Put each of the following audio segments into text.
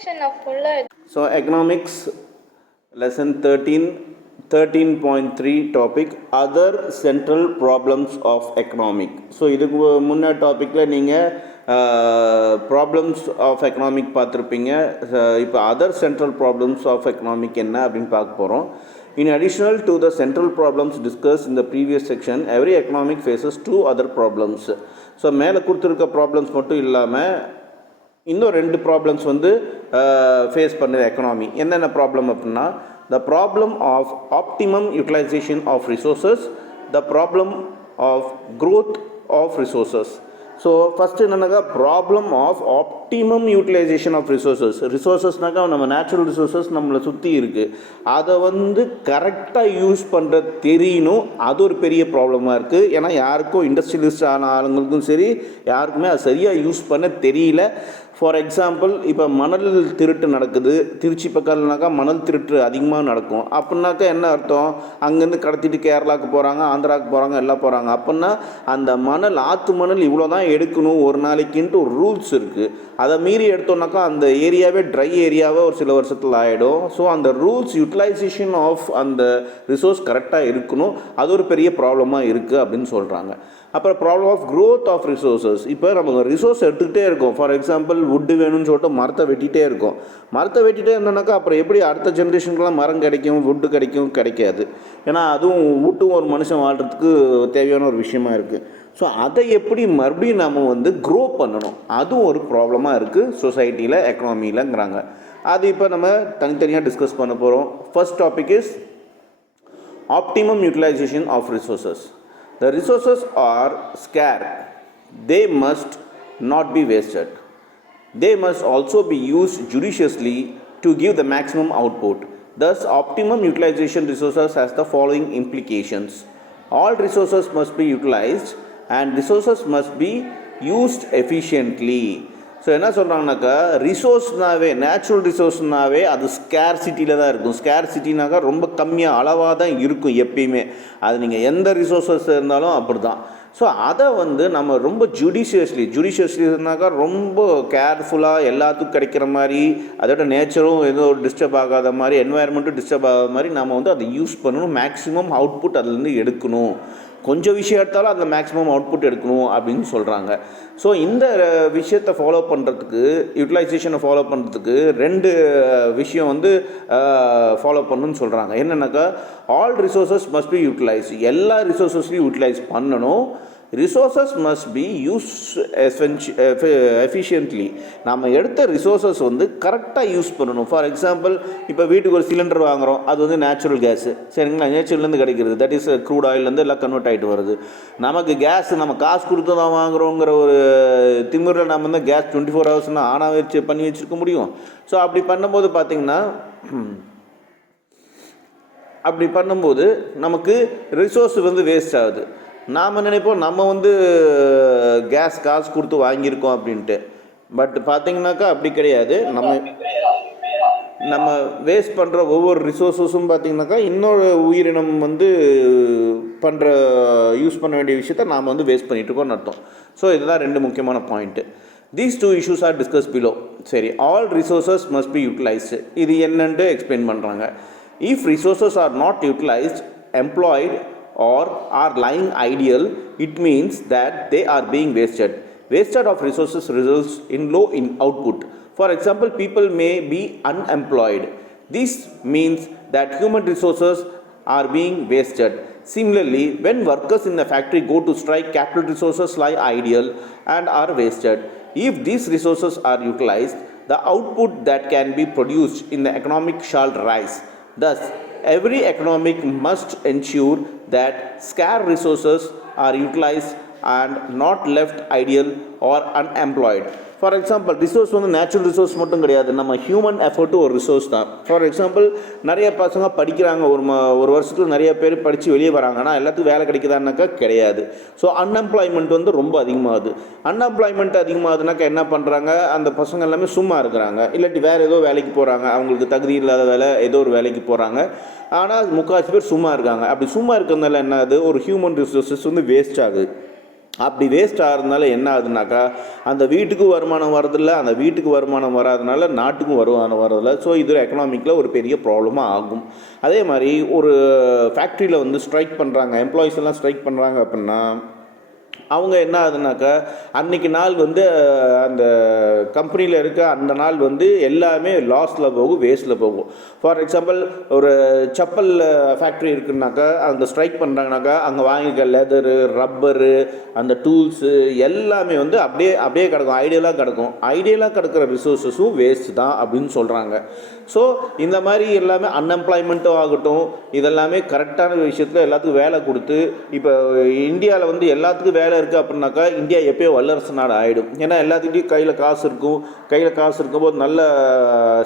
So economics lesson 13.3 topic other central problems of economic. So இதுக்கு முன்ன டாபிக்ல நீங்கள் ப்ராப்ளம்ஸ் ஆஃப் எக்கனாமிக் பார்த்துருப்பீங்க. இப்போ other central problems of economic என்ன அப்படின்னு பார்க்க போகிறோம். In addition to the central problems discussed in the previous section, every economic faces two other problems. So மேலே கொடுத்துருக்க ப்ராப்ளம்ஸ் மட்டும் இல்லாமல் இன்னும் ரெண்டு ப்ராப்ளம்ஸ் வந்து ஃபேஸ் பண்ணுது எக்கனாமி. என்னென்ன ப்ராப்ளம் அப்படின்னா, the problem of optimum utilisation of resources, the problem of growth of resources. So first என்னன்னாக்கா problem of optimum utilisation of ரிசோர்ஸஸ்னாக்கா நம்ம நேச்சுரல் ரிசோர்ஸஸ் நம்மளை சுற்றி இருக்குது, அதை வந்து கரெக்டாக யூஸ் பண்ணுற தெரியணும். அது ஒரு பெரிய ப்ராப்ளமாக இருக்குது. ஏன்னா யாருக்கும் இண்டஸ்ட்ரியலிஸ்ட் ஆன ஆளுங்களுக்கும் சரி யாருக்குமே அது சரியாக யூஸ் பண்ண தெரியல. ஃபார் எக்ஸாம்பிள், இப்போ மணல் திருட்டு நடக்குது திருச்சி பக்கம்னாக்கா, மணல் திருட்டு அதிகமாக நடக்கும். அப்படின்னாக்கா என்ன அர்த்தம், அங்கேருந்து கடத்திட்டு கேரளாவுக்கு போகிறாங்க, ஆந்திராவுக்கு போகிறாங்க, எல்லாம் போகிறாங்க. அப்படின்னா அந்த மணல் ஆற்று மணல் இவ்வளோ தான் எடுக்கணும் ஒரு நாளைக்குன்ட்டு ஒரு ரூல்ஸ் இருக்குது. அதை மீறி எடுத்தோம்னாக்கா அந்த ஏரியாவே ட்ரை ஏரியாவே ஒரு சில வருஷத்தில் ஆகிடும். ஸோ அந்த ரூல்ஸ் யூட்டிலைசேஷன் ஆஃப் அந்த ரிசோர்ஸ் கரெக்டாக இருக்கணும். அது ஒரு பெரிய ப்ராப்ளமாக இருக்குது அப்படின்னு சொல்கிறாங்க. அப்புறம் problem of growth of resources. இப்போ நம்ம ரிசோர்ஸ் எடுத்துக்கிட்டே இருக்கோம். ஃபார் எக்ஸாம்பிள், வுட்டு வேணும்னு சொல்லிட்டு மரத்தை வெட்டிகிட்டே இருக்கோம். மரத்தை வெட்டிகிட்டே இருந்தோம்னாக்கா அப்புறம் எப்படி அடுத்த ஜென்ரேஷனுக்குலாம் மரம் கிடைக்கும், வுட்டு கிடைக்காது. ஏன்னா அதுவும் வுட்டும் ஒரு மனுஷன் வாழ்கிறதுக்கு தேவையான ஒரு விஷயமா இருக்குது. ஸோ அதை எப்படி மறுபடியும் நம்ம வந்து க்ரோ பண்ணணும், அதுவும் ஒரு ப்ராப்ளமாக இருக்குது சொசைட்டியில், எக்கனாமியிலங்கிறாங்க. அது இப்போ நம்ம தனித்தனியாக டிஸ்கஸ் பண்ண போகிறோம். First topic is optimum utilisation of resources. The resources are scarce. They must not be wasted. They must also be used judiciously to give the maximum output. Thus, optimum utilization resources has the following implications. All resources must be utilized and resources must be used efficiently. So என்ன சொல்கிறாங்கனாக்கா, ரிசோர்ஸ்னாவே, natural ரிசோர்ஸ்னாவே அது ஸ்கேர்சிட்டியில் தான் இருக்கும். ஸ்கேர்சிட்டினாக்கா ரொம்ப கம்மியாக அளவாக தான் இருக்கும் எப்பயுமே. அது நீங்கள் எந்த ரிசோர்ஸஸ் இருந்தாலும் அப்படி தான். ஸோ அதை வந்து நம்ம ரொம்ப ஜுடிஷியஸ்லினாக்கா ரொம்ப கேர்ஃபுல்லாக எல்லாத்துக்கும் கிடைக்கிற மாதிரி, அதோட நேச்சரும் எதுவும் டிஸ்டர்ப் ஆகாத மாதிரி, என்வாயர்மெண்ட்டும் டிஸ்டர்ப் ஆகாத மாதிரி நம்ம வந்து அதை யூஸ் பண்ணணும். மேக்ஸிமம் அவுட்புட் அதுலேருந்து எடுக்கணும். கொஞ்சம் விஷயம் எடுத்தாலும் அதில் மேக்ஸிமம் அவுட்புட் எடுக்கணும் அப்படின்னு சொல்கிறாங்க. ஸோ இந்த விஷயத்தை ஃபாலோ பண்ணுறதுக்கு, யூட்டிலைசேஷனை ஃபாலோ பண்ணுறதுக்கு ரெண்டு விஷயம் வந்து ஃபாலோ பண்ணணும்னு சொல்கிறாங்க. என்னென்னாக்கா, all resources must be utilise. எல்லா ரிசோர்ஸஸ்லையும் யூட்டிலைஸ் பண்ணணும். Resources must be use efficiently. நம்ம எடுத்த ரிசோர்ஸஸ் வந்து கரெக்டாக யூஸ் பண்ணணும். ஃபார் எக்ஸாம்பிள், இப்போ வீட்டுக்கு ஒரு சிலிண்டர் வாங்குகிறோம், அது வந்து நேச்சுரல் கேஸு, சரிங்களா, நேச்சுரல்லேருந்து கிடைக்கிறது. தட் இஸ் க்ரூட் ஆயிலேருந்து எல்லாம் கன்வெர்ட் ஆகிட்டு வருது. நமக்கு கேஸ் நம்ம காசு கொடுத்து தான் வாங்குகிறோங்கிற ஒரு திமிரில் நம்ம வந்து கேஸ் 24 ஹவர்ஸ்னால் ஆனாக வச்சு பண்ணி வச்சுருக்க முடியும். ஸோ அப்படி பண்ணும்போது பார்த்திங்கன்னா, அப்படி பண்ணும்போது நமக்கு ரிசோர்ஸ் வந்து வேஸ்ட் ஆகுது. நாம் நினைப்போம் நம்ம வந்து கேஸ் காசு கொடுத்து வாங்கியிருக்கோம் அப்படின்ட்டு. பட் பார்த்திங்கனாக்கா அப்படி கிடையாது. நம்ம வேஸ்ட் பண்ணுற ஒவ்வொரு ரிசோர்ஸஸும் பார்த்திங்கனாக்கா இன்னொரு உயிரினம் வந்து யூஸ் பண்ண வேண்டிய விஷயத்த நாம் வந்து வேஸ்ட் பண்ணிகிட்ருக்கோம்னு அர்த்தம். ஸோ இதுதான் ரெண்டு முக்கியமான point. These two issues are discuss below. சரி, all resources must be utilised. இது என்னன்ட்டு எக்ஸ்பிளைன் பண்ணுறாங்க. If resources are not utilised, employed or are lying idle, it means that they are being wasted. Wasted of resources results in low in output. For example, people may be unemployed. This means that human resources are being wasted. Similarly, when workers in the factory go to strike, capital resources lie idle and are wasted. If these resources are utilized, the output that can be produced in the economic shall rise. Thus, every economic must ensure that scarce resources are utilized and not left idle or unemployed. For example, resource வந்து natural resource மட்டும் கிடையாது, நம்ம human எஃபர்ட்டும் ஒரு resource தான். For example, நிறைய பசங்க படிக்கிறாங்க, ஒரு வருஷத்தில் நிறைய பேர் படித்து வெளியே வராங்க. ஆனால் எல்லாத்துக்கும் வேலை கிடைக்குதான்னாக்கா கிடையாது. ஸோ அன்எம்ப்ளாய்மெண்ட் வந்து ரொம்ப அதிகமாகுது. அன்எம்ப்ளாய்மெண்ட் அதிகமாகுதுனாக்கா என்ன பண்ணுறாங்க, அந்த பசங்க எல்லாமே சும்மா இருக்கிறாங்க, இல்லாட்டி வேறு ஏதோ வேலைக்கு போகிறாங்க, அவங்களுக்கு தகுதி இல்லாத வேலை ஏதோ ஒரு வேலைக்கு போகிறாங்க. ஆனால் முக்கால்வாசி பேர் சும்மா இருக்காங்க. அப்படி சும்மா இருக்கிறதுனால என்ன ஆகுது, ஒரு ஹியூமன் ரிசோர்ஸஸ் வந்து வேஸ்ட் ஆகுது. அப்படி வேஸ்ட் ஆகிறதுனால என்ன ஆகுதுனாக்கா அந்த வீட்டுக்கு வருமானம் வரதில்லை, அந்த வீட்டுக்கு வருமானம் வராதனால நாட்டுக்கும் வருமானம் வரதில்லை. ஸோ இது எக்கனாமிக்கில் ஒரு பெரிய ப்ராப்ளமாக ஆகும். அதே மாதிரி ஒரு ஃபேக்ட்ரியில் வந்து ஸ்ட்ரைக் பண்ணுறாங்க, எம்ப்ளாயீஸ் எல்லாம் ஸ்ட்ரைக் பண்ணுறாங்க அப்படின்னா அவங்க என்ன ஆகுதுனாக்கா அன்றைக்கி நாள் வந்து அந்த கம்பெனியில் இருக்க அந்த நாள் வந்து எல்லாமே லாஸில் போகும், வேஸ்ட்டில் போகும். ஃபார் எக்ஸாம்பிள் ஒரு செப்பல் ஃபேக்ட்ரி இருக்குன்னாக்கா அந்த ஸ்ட்ரைக் பண்ணுறாங்கனாக்கா அங்கே வாங்கிக்க லெதரு, ரப்பரு, அந்த டூல்ஸு எல்லாமே வந்து அப்படியே கிடக்கும், ஐடியலாக கிடக்கிற ரிசோர்ஸஸும் வேஸ்ட் தான் அப்படின்னு சொல்கிறாங்க. ஸோ இந்த மாதிரி எல்லாமே அன்எம்ப்ளாய்மெண்ட்டும் ஆகட்டும், இதெல்லாமே கரெக்டான விஷயத்தில் எல்லாத்துக்கும் வேலை கொடுத்து இப்போ இந்தியாவில் வந்து எல்லாத்துக்கும் வேலை இருக்குது அப்படின்னாக்கா இந்தியா எப்போயோ வல்லரசு நாடு ஆகிடும். ஏன்னா எல்லாத்துக்கிட்டையும் கையில் காசு இருக்கும்போது நல்ல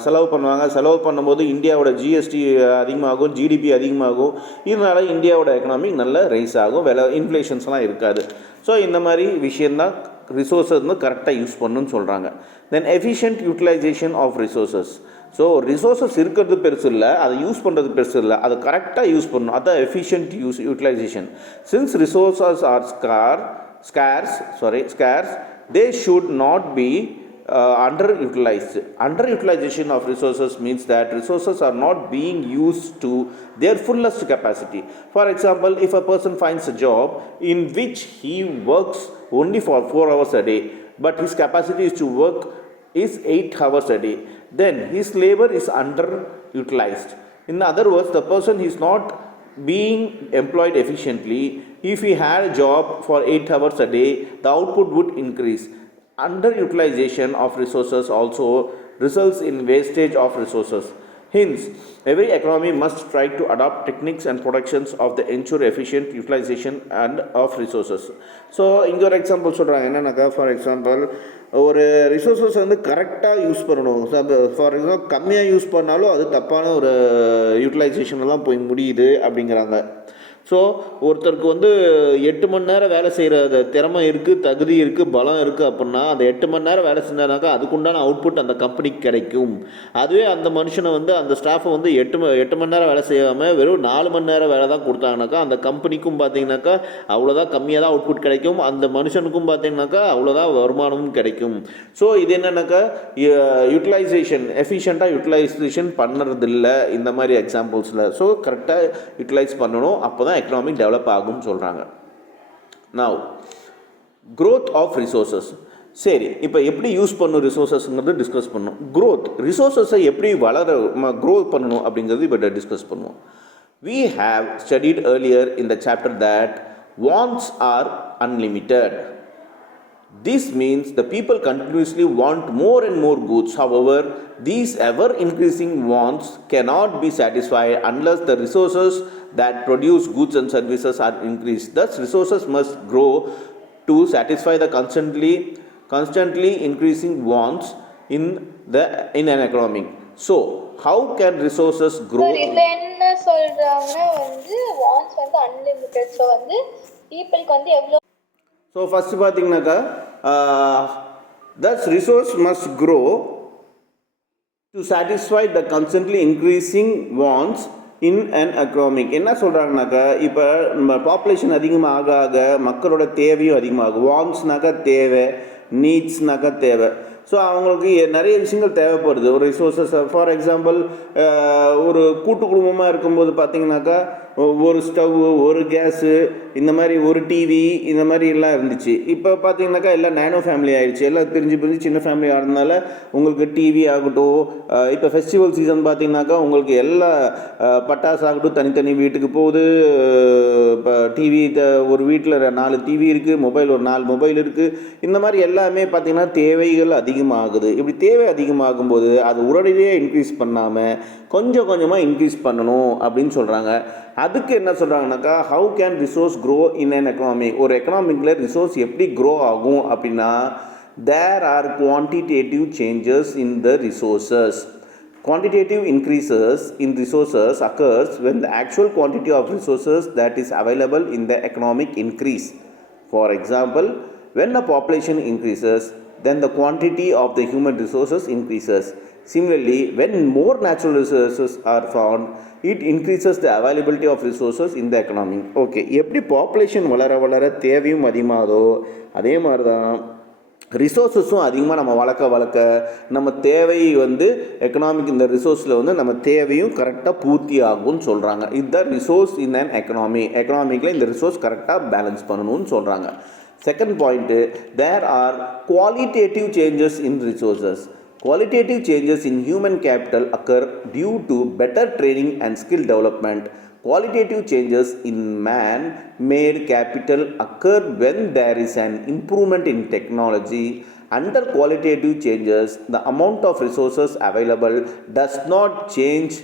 செலவு பண்ணுவாங்க. செலவு பண்ணும்போது இந்தியாவோட ஜிஎஸ்டி அதிகமாகும், ஜிடிபி அதிகமாகும். இதனால் இந்தியாவோட எக்கனாமி நல்ல ரைஸ் ஆகும், இன்ஃப்ளேஷன்ஸ்லாம் இருக்காது. ஸோ இந்த மாதிரி விஷயந்தான் ரிசோர்ஸஸ் வந்து கரெக்டாக யூஸ் பண்ணணும்னு சொல்கிறாங்க. Then efficient utilisation of resources. So resources இருக்கிறது பெருசு இல்லை, அதை யூஸ் பண்ணுறது பெருசு இல்லை, அதை கரெக்டாக யூஸ் பண்ணணும். அதுதான் efficient utilisation. Since resources are scarce, they should not be underutilized. Underutilization of resources means that resources are not being used to their fullest capacity. For example, if a person finds a job in which he works only for 4 hours a day, but his capacity is to work is 8 hours a day, then his labor is underutilized. In other words, the person is not being employed efficiently. If he had a job for 8 hours a day, the output would increase. Underutilization of resources also results in wastage of resources. Hence, every economy must try to adopt techniques and productions of the ensure efficient utilization and of resources. So இங்கே ஒரு example சொல்கிறாங்க என்னன்னாக்கா, for example ஒரு resources வந்து கரெக்டாக use பண்ணணும். For example கம்மியாக use பண்ணாலும் அது தப்பான ஒரு யூட்டிலைசேஷனில் தான் போய் முடியுது அப்படிங்கிறாங்க. ஸோ ஒருத்தருக்கு வந்து 8 மணி நேரம் வேலை செய்கிற திறமை இருக்குது, தகுதி இருக்குது, பலம் இருக்குது அப்படின்னா அந்த 8 மணி நேரம் வேலை செஞ்சானாக்கா அதுக்குண்டான அவுட்புட் அந்த கம்பெனிக்கு கிடைக்கும். அதுவே அந்த மனுஷனை வந்து அந்த ஸ்டாஃபை வந்து 8 மணி நேரம் வேலை செய்யாமல் வெறும் 4 மணி நேரம் வேலை தான் கொடுத்தாங்கனாக்கா அந்த கம்பெனிக்கும் பார்த்தீங்கன்னாக்கா அவ்வளோதான், கம்மியாக தான் அவுட்புட் கிடைக்கும். அந்த மனுஷனுக்கும் பார்த்தீங்கன்னாக்கா அவ்வளோதான் வருமானமும் கிடைக்கும். ஸோ இது என்னன்னாக்கா யூட்டிலைசேஷன் எஃபிஷியண்ட்டாக யூட்டிலைசேஷன் பண்ணுறதில்ல இந்த மாதிரி எக்ஸாம்பிள்ஸில். ஸோ கரெக்டாக யூட்டிலைஸ் பண்ணணும், அப்போ தான் எக்கனாமிக் டெவலப் ஆகும்னு சொல்கிறாங்க. Now growth of resources. சரி, இப்போ எப்படி யூஸ் பண்ணணும் ரிசோர்ஸஸ்ங்கிறது டிஸ்கஸ் பண்ணணும். ரிசோர்ஸஸை எப்படி க்ரோத் பண்ணணும் அப்படிங்கிறது இப்போ டிஸ்கஸ் பண்ணுவோம். We have studied earlier in the chapter that wants are unlimited. This means the people continuously want more and more goods. However, these ever increasing wants cannot be satisfied unless the resources that produce goods and services are increased. Thus, resources must grow to satisfy the constantly increasing wants in an economy. So, how can resources grow? இப்போ என்ன சொல்றாங்கன்னா வந்து wants வந்து unlimited. So வந்து பீப்புளுக்கு வந்து எவ்வளோ. So first பார்த்தீங்கன்னாக்கா thus resource must grow to satisfy the constantly increasing wants in an economic. என்ன சொல்கிறாங்கனாக்கா இப்போ நம்ம பாப்புலேஷன் அதிகமாக ஆக மக்களோட தேவையும் அதிகமாகும். வாண்ட்ஸ்னாக்கா தேவை, நீட்ஸ்னாக்கா தேவை. ஸோ அவங்களுக்கு நிறைய விஷயங்கள் தேவைப்படுது ஒரு ரிசோர்ஸஸ். ஃபார் எக்ஸாம்பிள் ஒரு கூட்டு குடும்பமாக இருக்கும்போது பார்த்தீங்கன்னாக்கா ஒரு ஸ்டவ்வு, ஒரு கேஸு, இந்த மாதிரி ஒரு டிவி, இந்த மாதிரி எல்லாம் இருந்துச்சு. இப்போ பார்த்தீங்கன்னாக்கா எல்லாம் நேனோ ஃபேமிலி ஆகிடுச்சு. எல்லாம் பிரிஞ்சு சின்ன ஃபேமிலி ஆகிறதுனால உங்களுக்கு டிவி ஆகட்டும், இப்போ ஃபெஸ்டிவல் சீசன் பார்த்தீங்கன்னாக்கா உங்களுக்கு எல்லா பட்டாசு ஆகட்டும் தனித்தனி வீட்டுக்கு போகுது. இப்போ டிவி ஒரு வீட்டில் 4 டிவி இருக்குது, மொபைல் ஒரு 4 மொபைல் இருக்குது. இந்த மாதிரி எல்லாமே பார்த்திங்கன்னா தேவைகள் அதிகமாகுது. இப்படி தேவை அதிகமாகும்போது அது உடனடியே இன்க்ரீஸ் பண்ணாமல் கொஞ்சம் கொஞ்சமாக இன்க்ரீஸ் பண்ணணும் அப்படின்னு சொல்கிறாங்க. அதுக்கு என்ன சொல்கிறாங்கனாக்கா, how can resource grow in an economy. ஒரு எக்கனாமிக்கில் ரிசோர்ஸ் எப்படி க்ரோ ஆகும் அப்படின்னா, there are quantitative changes in the resources. Quantitative increases in resources occurs when the actual quantity of resources that is available in the economic increase. For example, when the population increases, then the quantity of the human resources increases. Similarly, when more natural resources are found, it increases the availability of resources in the economy. Okay, எப்படி population வளர வளர தேவையும் அதிகமாகுதோ அதே மாதிரி தான் ரிசோர்ஸஸும் அதிகமாக நம்ம வளர்க்க நம்ம தேவை வந்து எக்கனாமிக் இந்த ரிசோர்ஸில் வந்து நம்ம தேவையும் கரெக்டாக பூர்த்தி ஆகும்னு சொல்கிறாங்க. இதுதான் ரிசோர்ஸ் இன் அன் எக்கனாமிக்கில் இந்த ரிசோர்ஸ் கரெக்டாக பேலன்ஸ் பண்ணணும்னு சொல்கிறாங்க. Second point, there are qualitative changes in resources. Qualitative changes in human capital occur due to better training and skill development. Qualitative changes in man-made capital occur when there is an improvement in technology. Under qualitative changes, the amount of resources available does not change,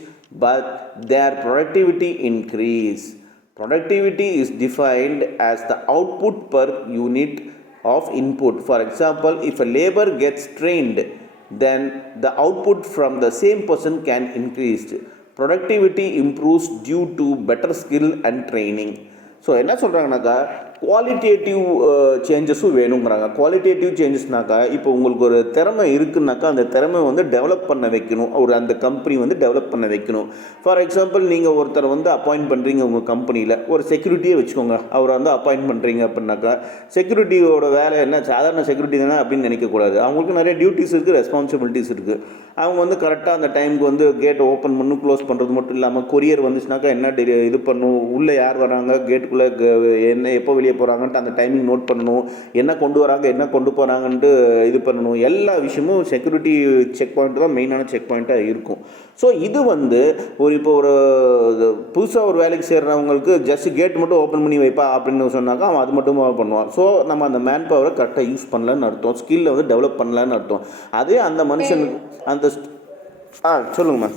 but their productivity increase. Productivity is defined as the output per unit of input. For example, if a labor gets trained, then the output from the same person can increase. Productivity improves due to better skill and training. So என்ன சொல்கிறாங்கனாக்கா qualitative சேஞ்சஸும் வேணுங்கிறாங்க. Qualitative சேஞ்சஸ்னாக்கா இப்போ உங்களுக்கு ஒரு திறமை இருக்குன்னாக்கா அந்த திறமை வந்து develop பண்ண வைக்கணும், அந்த கம்பெனி வந்து டெவலப் பண்ண வைக்கணும். ஃபார் எக்ஸாம்பிள், நீங்கள் ஒருத்தரை வந்து அப்பாயிண்ட் பண்ணுறீங்க உங்கள் கம்பெனியில், ஒரு செக்யூரிட்டியே வச்சுக்கோங்க, அவரை வந்து அப்பாயிண்ட் பண்ணுறீங்க அப்படின்னாக்கா செக்யூரிட்டியோட வேலை என்ன, சாதாரண செக்யூரிட்டி தானே அப்படின்னு நினைக்கக்கூடாது. அவங்களுக்கு நிறைய டியூட்டிஸ் இருக்குது, ரெஸ்பான்சிபிலிட்டிஸ் இருக்குது. அவங்க வந்து கரெக்டாக அந்த டைமுக்கு வந்து கேட் ஓப்பன் பண்ணணும், க்ளோஸ் பண்ணுறது மட்டும் இல்லாமல் கொரியர் வந்துச்சுனாக்கா என்ன இது பண்ணணும், உள்ளே யார் வராங்க, கேட்டுக்குள்ளே என்ன எப்போ வெளியே போகிறாங்கன்ட்டு அந்த டைமிங் நோட் பண்ணணும், என்ன கொண்டு வராங்க என்ன கொண்டு போகிறாங்கன்ட்டு இது பண்ணணும். எல்லா விஷயமும் செக்யூரிட்டி செக் பாயிண்ட் தான் மெயினான செக் பாயிண்ட்டாக இருக்கும். ஸோ இது வந்து இப்போ ஒரு புதுசாக ஒரு வேலைக்கு சேர்றவங்களுக்கு ஜஸ்ட் கேட் மட்டும் ஓப்பன் பண்ணி வைப்பா அப்படின்னு சொன்னாக்கா அவன் அது மட்டும் பண்ணுவான். ஸோ நம்ம அந்த மேன் பவரை கரெக்டாக யூஸ் பண்ணலன்னு அர்த்தம், ஸ்கில்லை வந்து டெவலப் பண்ணலன்னு அர்த்தம். அதே அந்த மனுஷனுக்கு அந்த சொல்லுங்க மேம்.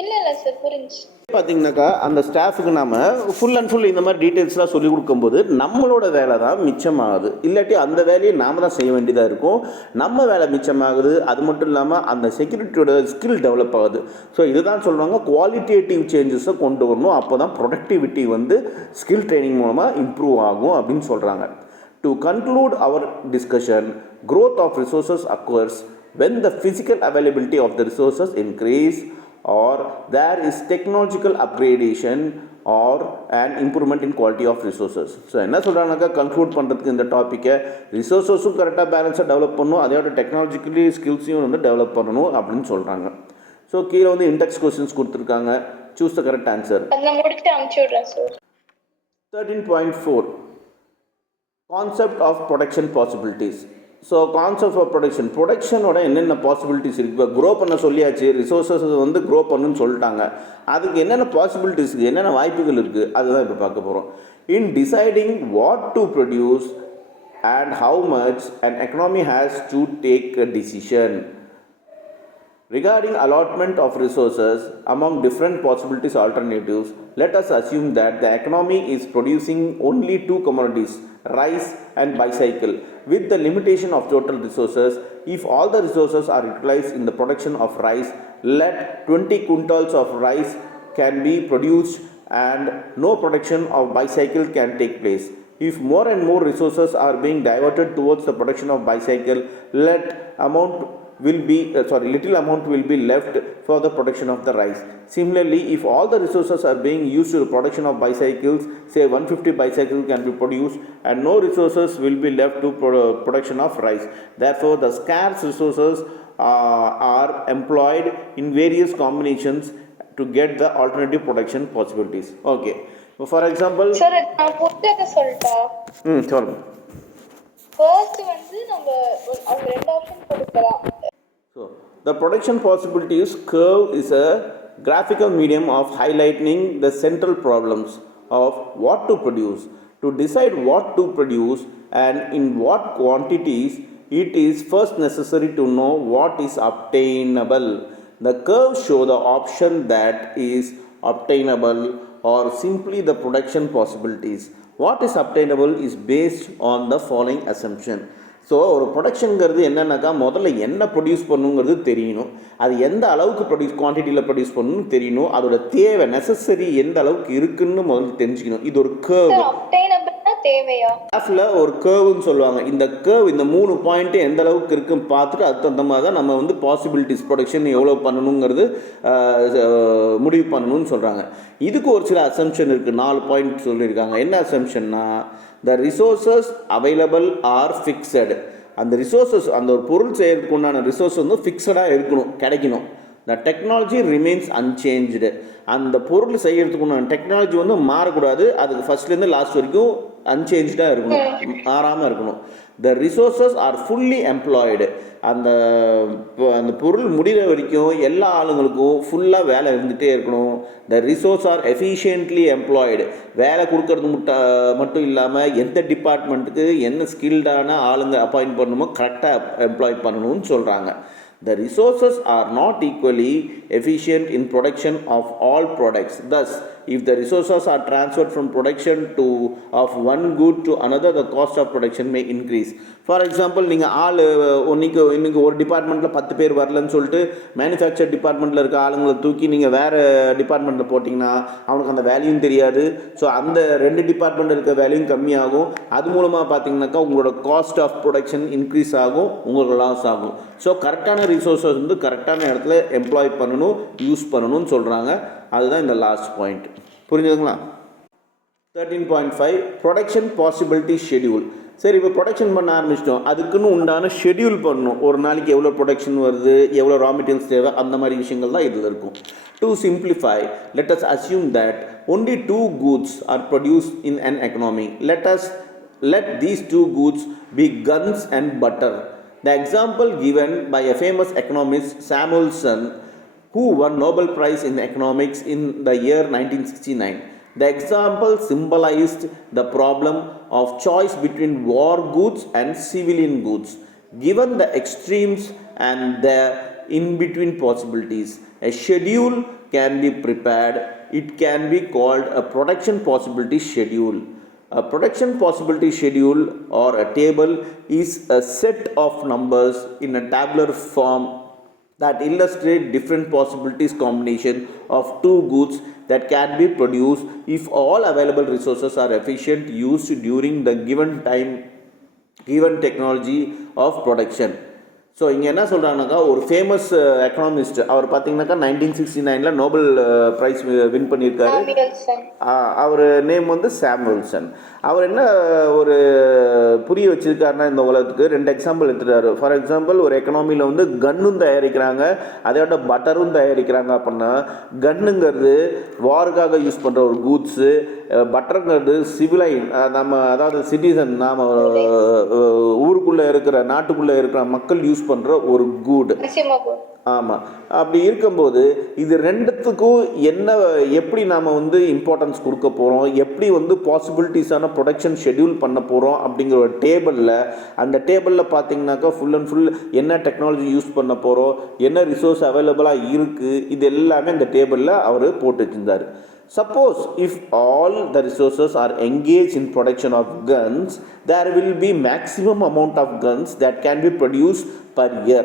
இல்லை சார், புரிஞ்சு. பார்த்தீங்கன்னாக்கா அந்த ஸ்டாஃபுக்கு நம்ம ஃபுல் அண்ட் ஃபுல் இந்த மாதிரி டீட்டெயில்ஸ்லாம் சொல்லிக் கொடுக்கும்போது நம்மளோட வேலை தான் மிச்சமாகுது. இல்லாட்டி அந்த வேலையை நாம் தான் செய்ய வேண்டியதாக இருக்கும். நம்ம வேலை மிச்சமாகுது. அது மட்டும் இல்லாமல் அந்த செக்யூரிட்டியோட ஸ்கில் டெவலப் ஆகுது. ஸோ இதுதான் சொல்கிறாங்க, குவாலிட்டேட்டிவ் சேஞ்சஸை கொண்டு வரணும், அப்போ தான் ப்ரொடக்டிவிட்டி வந்து ஸ்கில் ட்ரைனிங் மூலமாக இம்ப்ரூவ் ஆகும் அப்படின்னு சொல்கிறாங்க. To conclude our discussion, growth of resources occurs when the physical availability of the resources increase, or there is technological upgradation or an improvement in quality of resources. So என்ன சொல்கிறாங்கனாக்கா conclude பண்ணுறதுக்கு இந்த டாப்பிக்கை ரிசோர்ஸஸும் கரெக்டாக பேலன்ஸாக develop பண்ணணும், அதோட technologically ஸ்கில்ஸையும் வந்து develop பண்ணணும் அப்படின்னு சொல்கிறாங்க. ஸோ கீழே வந்து இன்டெக்ஸ் கொஸ்டின்ஸ் கொடுத்துருக்காங்க. Choose the correct answer. 13.4 concept of production possibilities. So concept of ப்ரொடக்ஷனோட என்னென்ன பாசிபிலிட்டிஸ் இருக்குது. இப்போ க்ரோ பண்ண சொல்லியாச்சு, ரிசோர்ஸஸ் வந்து க்ரோ பண்ணுன்னு சொல்லிட்டாங்க. அதுக்கு என்னென்ன பாசிபிலிட்டிஸ் இருக்குது, என்னென்ன வாய்ப்புகள் இருக்குது, அதுதான் இப்போ பார்க்க போகிறோம். In deciding what to produce and how much and economy has to take a decision. Regarding allotment of resources among different possibilities alternatives, let us assume that the economy is producing only two commodities, rice and bicycle, with the limitation of total resources. If all the resources are utilized in the production of rice, let 20 quintals of rice can be produced and no production of bicycle can take place. If more and more resources are being diverted towards the production of bicycle, little amount will be left for the production of the rice. Similarly, if all the resources are being used to the production of bicycles, say 150 bicycles can be produced and no resources will be left to production of rice. Therefore, the scarce resources are employed in various combinations to get the alternative production possibilities. Okay. For example, sir, நான் புத்தகத்தை சொல்லிட்டா. சொல்லுங்க. First வந்து நம்ம அவங்க ரெண்டு option கொடுக்கலாம். So, the production possibilities curve is a graphical medium of highlighting the central problems of what to produce. To decide what to produce and in what quantities, it is first necessary to know what is obtainable. The curves show the option that is obtainable or simply the production possibilities. What is obtainable is based on the following assumption. So ஒரு ப்ரொடக்ஷனுங்கிறது என்னென்னாக்கா முதல்ல என்ன produce பண்ணுங்கிறது தெரியணும், அது எந்த அளவுக்கு குவான்டிட்டியில் produce பண்ணணும்னு தெரியணும், அதோட தேவை நெசசரி எந்த அளவுக்கு இருக்குன்னு முதல்ல தெரிஞ்சுக்கணும். இது ஒரு கர்வ். தேவையா? கிராஃபில் ஒரு கேர்வுன்னு சொல்லுவாங்க. இந்த கேர்வ் இந்த 3 பாயிண்ட்டு எந்த அளவுக்கு இருக்குன்னு பார்த்துட்டு அதுக்கு தகுந்த மாதிரி தான் நம்ம வந்து பாசிபிலிட்டிஸ் ப்ரொடக்ஷன் எவ்வளோ பண்ணணுங்கிறது முடிவு பண்ணணும்னு சொல்கிறாங்க. இதுக்கு ஒரு சில அசம்ஷன் இருக்குது. 4 பாயிண்ட் சொல்லியிருக்காங்க. என்ன அசம்ஷன்னா, the resources available are fixed. அந்த ரிசோர்ஸஸ், அந்த ஒரு பொருள் செய்கிறதுக்கு உண்டான ரிசோர்ஸ் வந்து ஃபிக்ஸடாக இருக்கணும், கிடைக்கணும். The technology remains unchanged. அந்த பொருள் செய்கிறதுக்கு உண்டான டெக்னாலஜி வந்து மாறக்கூடாது. அதுக்கு ஃபஸ்ட்லேருந்து லாஸ்ட் வரைக்கும் அன்சேஞ்சாக இருக்கணும், மாறாமல் இருக்கணும். த ரிசோர்ஸஸ் ஆர் ஃபுல்லி எம்ப்ளாய்டு. அந்த பொருள் முடிகிற வரைக்கும் எல்லா ஆளுங்களுக்கும் ஃபுல்லாக வேலை இருந்துகிட்டே இருக்கணும். The resource are efficiently employed. வேலை கொடுக்கறது மட்டும் இல்லாமல் எந்த டிபார்ட்மெண்ட்டுக்கு என்ன ஸ்கில்டான ஆளுங்க அப்பாயிண்ட் பண்ணணுமோ கரெக்டாக எம்ப்ளாய் பண்ணணும்னு சொல்கிறாங்க. The resources are not equally efficient in production of all products. Thus, if the resources are transferred from production of one good to another, the cost of production may increase. For example, நீங்கள் இன்னைக்கு ஒரு டிபார்ட்மெண்ட்டில் 10 பேர் வரலன்னு சொல்லிட்டு manufacture டிபார்ட்மெண்ட்டில் இருக்க ஆளுங்களை தூக்கி நீங்கள் வேறு டிபார்ட்மெண்ட்டில் போட்டிங்கன்னா அவனுக்கு அந்த வேல்யூவும் தெரியாது. ஸோ அந்த 2 டிபார்ட்மெண்ட்டில் இருக்க வேல்யூவும் கம்மியாகும். அது மூலமாக பார்த்தீங்கன்னாக்கா உங்களோட காஸ்ட் ஆஃப் ப்ரொடக்ஷன் இன்க்ரீஸ் ஆகும், உங்களுக்கு லாஸ் ஆகும். ஸோ கரெக்டான ரிசோர்ஸஸ் வந்து கரெக்டான இடத்துல எம்ப்ளாய் பண்ணணும், யூஸ் பண்ணணும்னு சொல்கிறாங்க. அதுதான் இந்த லாஸ்ட் பாயிண்ட். புரிஞ்சுதுங்களா? 13.5 ப்ரொடக்ஷன் பாசிபிலிட்டி ஷெடியூல். சரி, இப்போ ப்ரொடக்ஷன் பண்ண ஆரம்பிச்சிட்டோம். அதுக்குன்னு உண்டான ஷெடியூல் பண்ணணும். ஒரு நாளைக்கு எவ்வளோ ப்ரொடக்ஷன் வருது, எவ்வளோ ரா மெட்டீரியல்ஸ் தேவை, அந்த மாதிரி விஷயங்கள் தான் இதில் இருக்கும். To simplify, let us assume that only 2 goods are produced in an economy. Let these 2 goods be guns and butter. The example given by a famous economist, Samuelson, who won Nobel Prize in Economics in the year 1969. The example symbolized the problem of choice between war goods and civilian goods. Given the extremes and the in-between possibilities, a schedule can be prepared. It can be called a production possibility schedule. A production possibility schedule or a table is a set of numbers in a tabular form that illustrate different possibilities combination of 2 goods that can be produced if all available resources are efficient used during the given time, given technology of production. So இங்கே என்ன சொல்கிறாங்கனாக்கா, ஒரு famous economist, அவர் பார்த்தீங்கன்னாக்கா 1969 Nobel prize win பண்ணியிருக்காரு. அவர் name வந்து சாமுவல்சன். அவர் என்ன ஒரு புரிய வச்சுருக்காருன்னா இந்த உலகத்துக்கு 2 எக்ஸாம்பிள் எடுத்துட்டாரு. ஃபார் எக்ஸாம்பிள், ஒரு எக்கனாமியில் வந்து கன்னும் தயாரிக்கிறாங்க, அதோட பட்டரும் தயாரிக்கிறாங்க. அப்படின்னா கன்னுங்கிறது வாருக்காக யூஸ் பண்ணுற ஒரு கூட்ஸு, பட்டருங்கிறது சிவிலைன், நம்ம அதாவது சிட்டிசன், நாம் ஊருக்குள்ளே இருக்கிற நாட்டுக்குள்ளே இருக்கிற மக்கள் யூஸ் பண்ணுற ஒரு குட். ஆமாம். அப்படி இருக்கும்போது இது 2த்துக்கும் எப்படி நாம் வந்து இம்பார்ட்டன்ஸ் கொடுக்க போகிறோம், எப்படி வந்து பாசிபிலிட்டிஸான ப்ரொடக்ஷன் ஷெட்யூல் பண்ண போகிறோம் அப்படிங்கிற ஒரு டேபிளில், அந்த டேபிளில் பார்த்தீங்கன்னாக்கா ஃபுல் அண்ட் ஃபுல் என்ன டெக்னாலஜி யூஸ் பண்ண போகிறோம், என்ன ரிசோர்ஸ் அவைலபிளாக இருக்குது, இது எல்லாமே அந்த டேபிளில் அவர் போட்டு வச்சுருந்தார். Suppose if all the resources are engaged in production of guns, there will be maximum amount of guns that can be produced per year.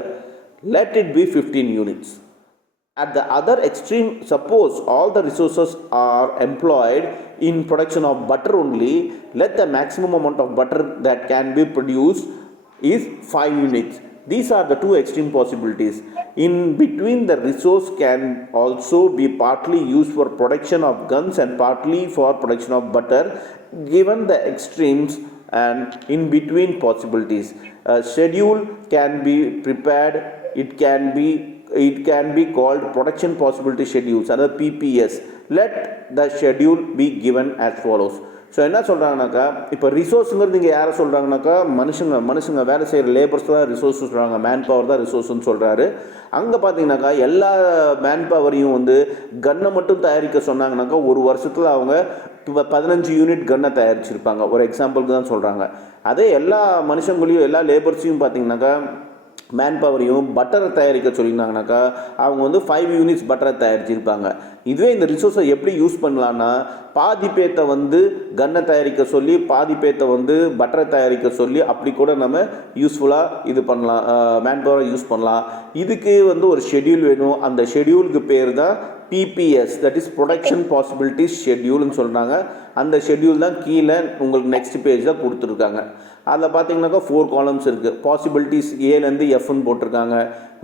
Let it be 15 units. At the other extreme, suppose all the resources are employed in production of butter only. Let the maximum amount of butter that can be produced is 5 units. These are the 2 extreme possibilities. In between, the resource can also be partly used for production of guns and partly for production of butter, given the extremes and in between possibilities. A schedule can be prepared. It can be called production possibility schedules, other PPS. Let the schedule be given as follows. So என்ன சொல்கிறாங்கனாக்கா, இப்போ ரிசோர்ஸுங்கிறது இங்கே யாரை சொல்கிறாங்கனாக்கா, மனுஷங்க வேலை செய்கிற labours தான் resource சொல்கிறாங்க, man power தான் ரிசோர்ஸ்ன்னு சொல்கிறாரு. அங்கே பார்த்தீங்கன்னாக்கா எல்லா மேன் பவரையும் வந்து கன்னை மட்டும் தயாரிக்க சொன்னாங்கனாக்கா ஒரு வருஷத்தில் அவங்க 15 யூனிட் கன்னை தயாரிச்சிருப்பாங்க. ஒரு எக்ஸாம்பிளுக்கு தான் சொல்கிறாங்க. அதே எல்லா மனுஷங்களையும் எல்லா லேபர்ஸையும் பார்த்தீங்கன்னாக்கா மேன் பவரையும் பட்டரை தயாரிக்க சொல்லியிருந்தாங்கனாக்கா அவங்க வந்து 5 யூனிட்ஸ் பட்டரை தயாரிச்சிருப்பாங்க. இதுவே இந்த ரிசோர்ஸை எப்படி யூஸ் பண்ணலான்னா, பாதி பேத்தை வந்து கன்னை தயாரிக்க சொல்லி, பாதி பேத்தை வந்து பட்டரை தயாரிக்க சொல்லி, அப்படி கூட நம்ம யூஸ்ஃபுல்லாக இது பண்ணலாம், மேன் பவரை யூஸ் பண்ணலாம். இதுக்கு வந்து ஒரு ஷெட்யூல் வேணும். அந்த ஷெட்யூலுக்கு பேர் தான் PPS, that is production possibilities ஷெட்யூல்னு சொல்கிறாங்க. அந்த ஷெட்யூல் தான் கீழே உங்களுக்கு நெக்ஸ்ட் பேஜில் கொடுத்துருக்காங்க. அதில் பார்த்தீங்கன்னாக்கா 4 காலம்ஸ் இருக்குது. பாசிபிலிட்டிஸ் ஏலேருந்து எஃப்னு போட்டிருக்காங்க.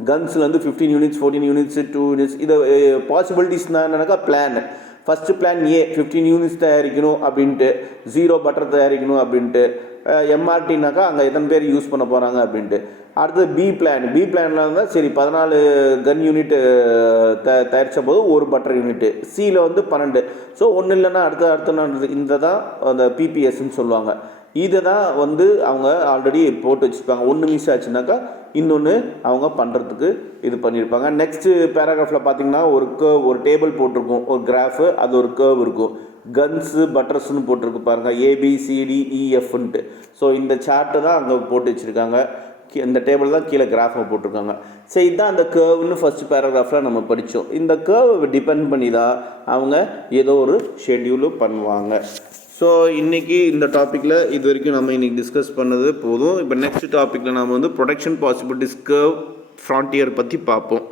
கன்ஸ்லேருந்து 15 யூனிட்ஸ், 14 யூனிட்ஸ், 2 யூனிட்ஸ். இதை பாசிபிலிட்டிஸ்னால் என்னன்னாக்கா plan. First plan A 15 units தயாரிக்கணும் அப்படின்ட்டு, 0 பட்டர் தயாரிக்கணும் அப்படின்ட்டு. எம்ஆர்டினாக்கா அங்கே எத்தனை பேர் யூஸ் பண்ண போகிறாங்க அப்படின்ட்டு. அடுத்தது பி பிளானில் இருந்தால் சரி 14 கன் யூனிட்டு தயாரித்த போது 1 பட்டர் யூனிட்டு. சியில் வந்து 12. ஸோ ஒன்றும் இல்லைன்னா அடுத்த இந்த தான் அந்த பிபிஎஸ்ன்னு சொல்லுவாங்க. இதை தான் வந்து அவங்க ஆல்ரெடி போட்டு வச்சுருப்பாங்க. ஒன்று மிஸ் ஆச்சுனாக்கா இன்னொன்று அவங்க பண்ணுறதுக்கு இது பண்ணியிருப்பாங்க. நெக்ஸ்ட்டு பேராகிராஃபில் பார்த்தீங்கன்னா ஒரு டேபிள் போட்டிருக்கும், ஒரு கிராஃபு, அது ஒரு கேர்வ் இருக்கும். கன்ஸு பட்டர்ஸ்னு போட்டிருக்கு பாருங்கள், ABCDEFன்ட்டு. ஸோ இந்த சார்ட்டு தான் அங்கே போட்டு வச்சுருக்காங்க. இந்த டேபிள் தான் கீழே கிராஃபை போட்டிருக்காங்க. சரி, இதுதான் அந்த கேர்வ்னு ஃபஸ்ட்டு பேராகிராஃபில் நம்ம படித்தோம். இந்த கேர்வை டிபெண்ட் பண்ணி தான் அவங்க ஏதோ ஒரு ஷெட்யூலும் பண்ணுவாங்க. ஸோ இன்றைக்கி இந்த டாப்பிக்கில் இது வரைக்கும் நம்ம இன்றைக்கி டிஸ்கஸ் பண்ணது போதும். இப்போ நெக்ஸ்ட் டாப்பிக்கில் நம்ம வந்து ப்ரொடக்ஷன் பாசிபிலிட்டிஸ் கர்வ் ஃப்ரான்டியர் பற்றி பார்ப்போம்.